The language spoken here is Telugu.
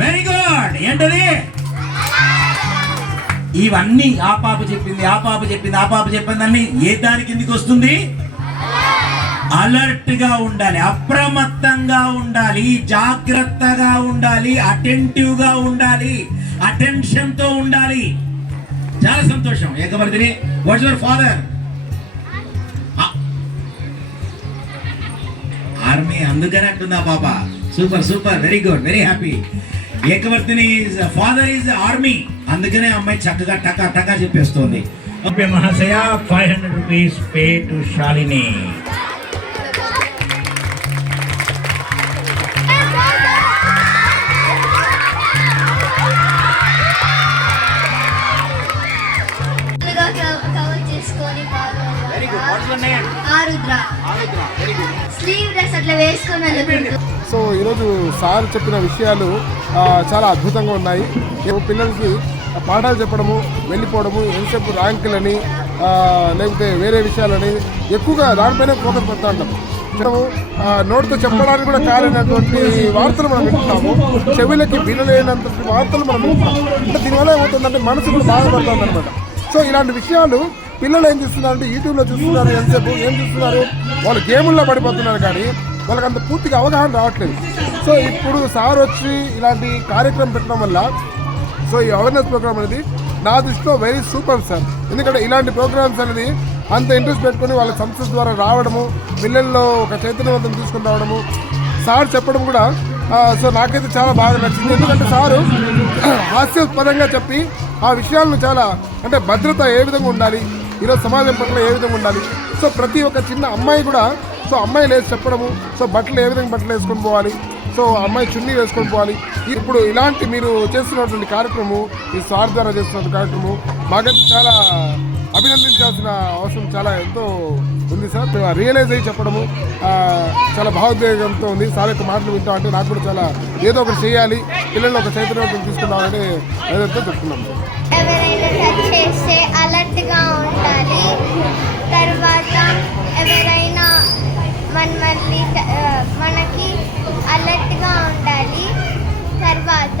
వెరీ గుడ్ ఏంటది? ఇవన్నీ ఆ పాప చెప్పింది ఆ పాప చెప్పింది ఆ పాప చెప్పింది అన్ని ఏ దాని కిందికి వస్తుంది? అలర్ట్గా ఉండాలి అప్రమత్తంగా ఉండాలి జాగ్రత్తగా ఉండాలి అటెంటివ్గా ఉండాలి అటెన్షన్తో ఉండాలి. చాలా సంతోషం. ఏకవర్తిని వాట్స్ యువర్ ఫాదర్ ఆర్మీ అందుకనే అంటుందా పాప. Super super very good very happy ఏకవర్తిని father is army అందుకనే అమ్మాయి చక్కగా టకా టకా చెప్పేస్తుంది. ఓకే మహాశయ five hundred rupees pay to Shalini Arudra. Sleeve dress అట్లా వేసుకొని వెళ్ళకూడదు సో ఈరోజు సార్ చెప్పిన విషయాలు చాలా అద్భుతంగా ఉన్నాయి. పిల్లలకి పాఠాలు చెప్పడము వెళ్ళిపోవడము ఎంతసేపు ర్యాంకులని లేకపోతే వేరే విషయాలని ఎక్కువగా దానిపైనే ఫోకస్ పెడతా ఉంటాం. మనము నోటితో చెప్పడానికి కూడా కాలేనటువంటి వార్తలు మనం వింటున్నాము. చెవులకి వినలేనంత వార్తలు మనం వింటున్నాము. అంటే దీనివల్ల ఏమవుతుందంటే మనసు కూడా బాధపడుతుంది అనమాట సో ఇలాంటి విషయాలు పిల్లలు ఏం చేస్తున్నారు అంటే యూట్యూబ్లో చూస్తున్నారు ఎంతసేపు ఏం చూస్తున్నారు? వాళ్ళు గేముల్లో పడిపోతున్నారు కానీ వాళ్ళకి అంత పూర్తిగా అవగాహన రావట్లేదు. సో ఇప్పుడు సార్ వచ్చి ఇలాంటి కార్యక్రమం పెట్టడం వల్ల సో ఈ అవేర్నెస్ ప్రోగ్రామ్ అనేది నా దృష్టిలో వెరీ సూపర్ సార్ ఎందుకంటే ఇలాంటి ప్రోగ్రామ్స్ అనేది అంత ఇంట్రెస్ట్ పెట్టుకొని వాళ్ళ సంస్థ ద్వారా రావడము పిల్లల్లో ఒక చైతన్యవంతం తీసుకుని రావడము సార్ చెప్పడం కూడా సో నాకైతే చాలా బాగా నచ్చింది. ఎందుకంటే సారు హాస్యాస్పదంగా చెప్పి ఆ విషయాలను చాలా అంటే భద్రత ఏ విధంగా ఉండాలి ఈరోజు సమాజం పట్ల ఏ విధంగా ఉండాలి? సో ప్రతి ఒక్క చిన్న అమ్మాయి కూడా సో అమ్మాయి లేచి చెప్పడము సో బట్టలు ఏ విధంగా బట్టలు వేసుకొని పోవాలి సో అమ్మాయి చున్నీ వేసుకొని పోవాలి. ఇప్పుడు ఇలాంటి మీరు చేస్తున్నటువంటి కార్యక్రమము ఈ సార్ ద్వారా చేస్తున్న కార్యక్రమం మాకైతే చాలా అభినందించాల్సిన అవసరం చాలా ఎంతో ఉంది సార్. మేము రియలైజ్ అయ్యి చెప్పడము చాలా భావోద్వేగంతో ఉంది. సార్ యొక్క మాటలు వింటాం అంటే నాకు కూడా చాలా ఏదో ఒకటి చేయాలి పిల్లల్ని ఒక చైతన్యం తీసుకుందామని ఏదైతే చెప్తున్నాం మళ్ళీ మనకి అలర్ట్గా ఉండాలి. తర్వాత